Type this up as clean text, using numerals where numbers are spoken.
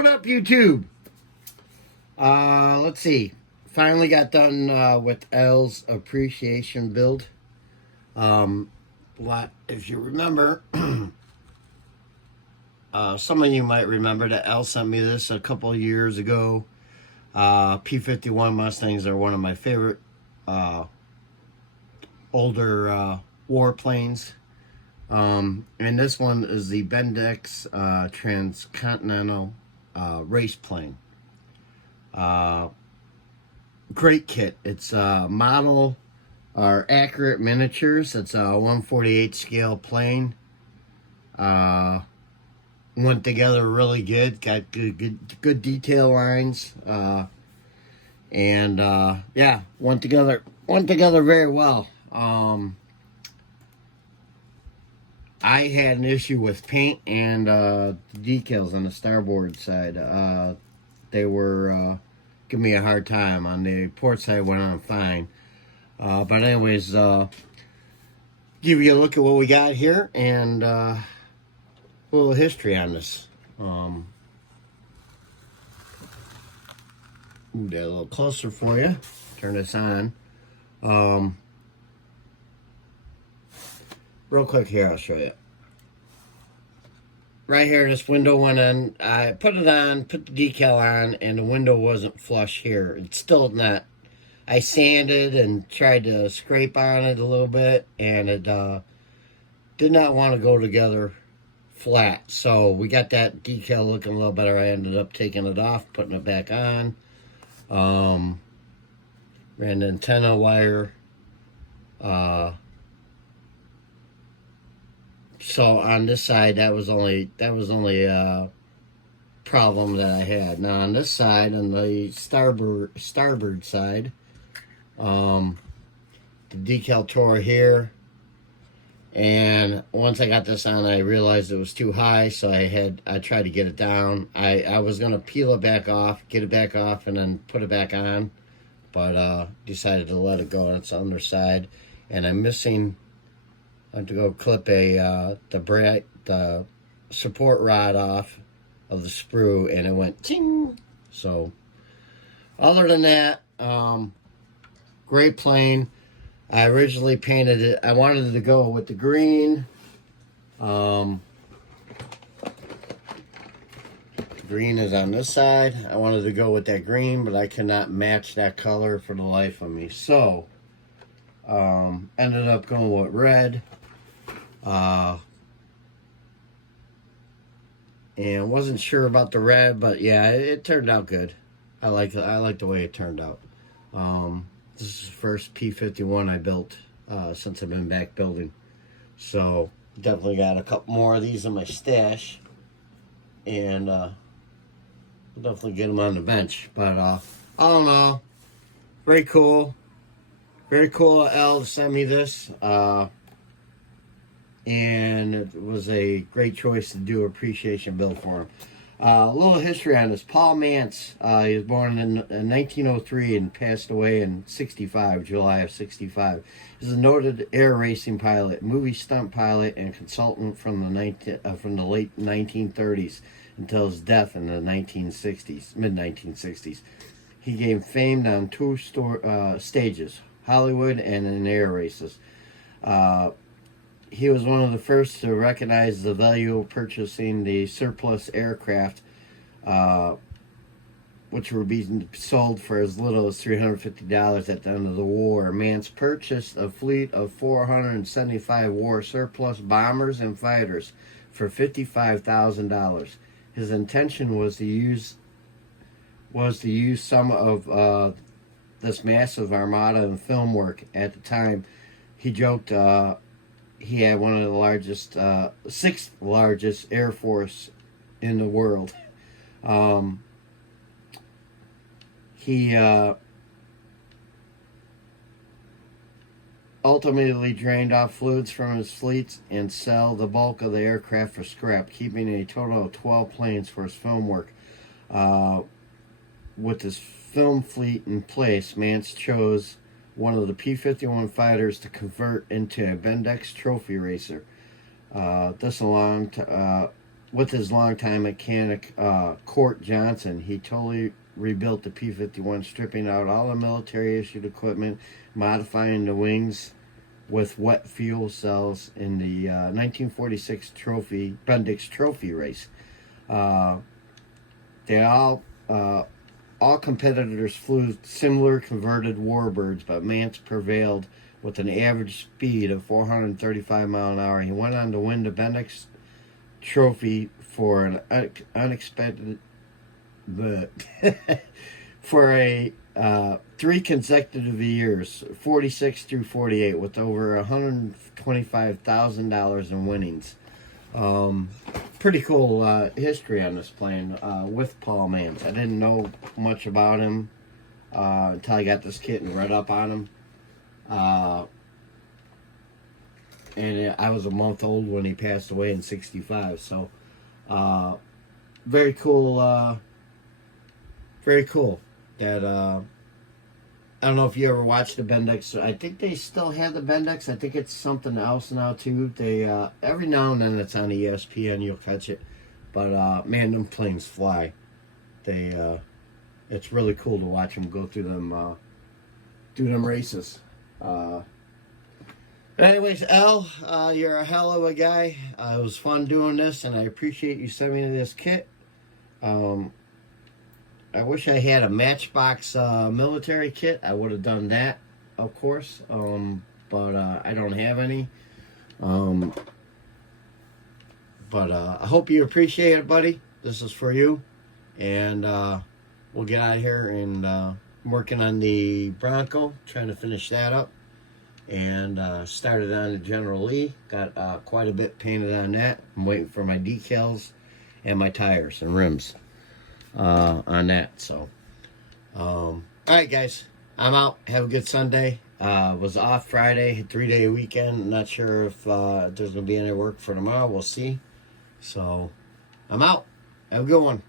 What up, YouTube? Let's see. Finally got done with L's appreciation build. What if you remember? Some of you might remember that L sent me this a couple of years ago. P-51 Mustangs are one of my favorite older warplanes. And this one is the Bendix Transcontinental race plane. Great kit. It's model are accurate miniatures. It's a 1/48 scale plane. Went together really good. Got good detail lines. Yeah, went together very well. I had an issue with paint and the decals on the starboard side. They were giving me a hard time. On the port side, went on fine. But anyways, give you a look at what we got here and a little history on this. Move that a little closer for you. Turn this on. Real quick here, I'll show you. Right here, this window went on. I put it on, put the decal on, and the window wasn't flush here. It's still not. I sanded and tried to scrape on it a little bit, and it did not want to go together flat. So we got that decal looking a little better. I ended up taking it off, putting it back on. Ran the antenna wire. So on this side, that was only a problem that I had. Now on this side, on the starboard side, the decal tore here, and once I got this on, I realized it was too high, so I tried to get it down. I was gonna peel it back off, get it back off, and then put it back on, but decided to let it go on its underside, and I'm missing. I have to go clip the support rod off of the sprue, and it went ting. So other than that, great plane. I originally painted it. I wanted it to go with the green. Green is on this side. I wanted to go with that green, but I cannot match that color for the life of me. So ended up going with red. And wasn't sure about the red, but yeah, it turned out good. I like the way it turned out. This is the first P-51 I built since I've been back building. So definitely got a couple more of these in my stash, and I'll definitely get them on the bench. But I don't know. Very cool. Very cool of L to send me this. And it was a great choice to do appreciation build for him. A little history on this. Paul Mantz, he was born in 1903 and passed away in July of 65. He's a noted air racing pilot, movie stunt pilot, and consultant from the late 1930s until his death in the mid-1960s. He gained fame on two stages, Hollywood and in air races. He was one of the first to recognize the value of purchasing the surplus aircraft, which were being sold for as little as $350 at the end of the war. Mantz purchased a fleet of 475 war surplus bombers and fighters for $55,000. His intention was to use some of this massive armada in film work. At the time, he joked. He had one of the sixth largest air force in the world. He ultimately drained off fluids from his fleets and sell the bulk of the aircraft for scrap, keeping a total of 12 planes for his film work. With his film fleet in place, Mantz chose one of the P-51 fighters to convert into a Bendix trophy racer. This allowed with his longtime mechanic, Court Johnson. He totally rebuilt the P-51, stripping out all the military-issued equipment, modifying the wings with wet fuel cells in the 1946 Bendix Trophy race. They all competitors flew similar converted warbirds, but Mance prevailed with an average speed of 435 miles an hour. He went on to win the Bendix Trophy for an unexpected for a 3 consecutive years, 46 through 48, with over $125,000 in winnings. Pretty cool history on this plane with Paul Mance. I didn't know much about him until I got this kit and read up on him. And I was a month old when he passed away in '65. So, very cool. Very cool. That I don't know if you ever watched the Bendix. I think they still have the Bendix. I think it's something else now too. They every now and then it's on ESPN. You'll catch it. But man, them planes fly. They it's really cool to watch them go through them races. Anyways, L, you're a hell of a guy. It was fun doing this, and I appreciate you sending me this kit. I wish I had a Matchbox military kit. I would have done that, of course, but I don't have any. But I hope you appreciate it, buddy. This is for you, and we'll get out of here. And I'm working on the Bronco, trying to finish that up. And started on the General Lee. Got quite a bit painted on that. I'm waiting for my decals and my tires and rims on that. So, all right, guys. I'm out. Have a good Sunday. Was off Friday, 3-day weekend. Not sure if there's going to be any work for tomorrow. We'll see. So, I'm out. Have a good one.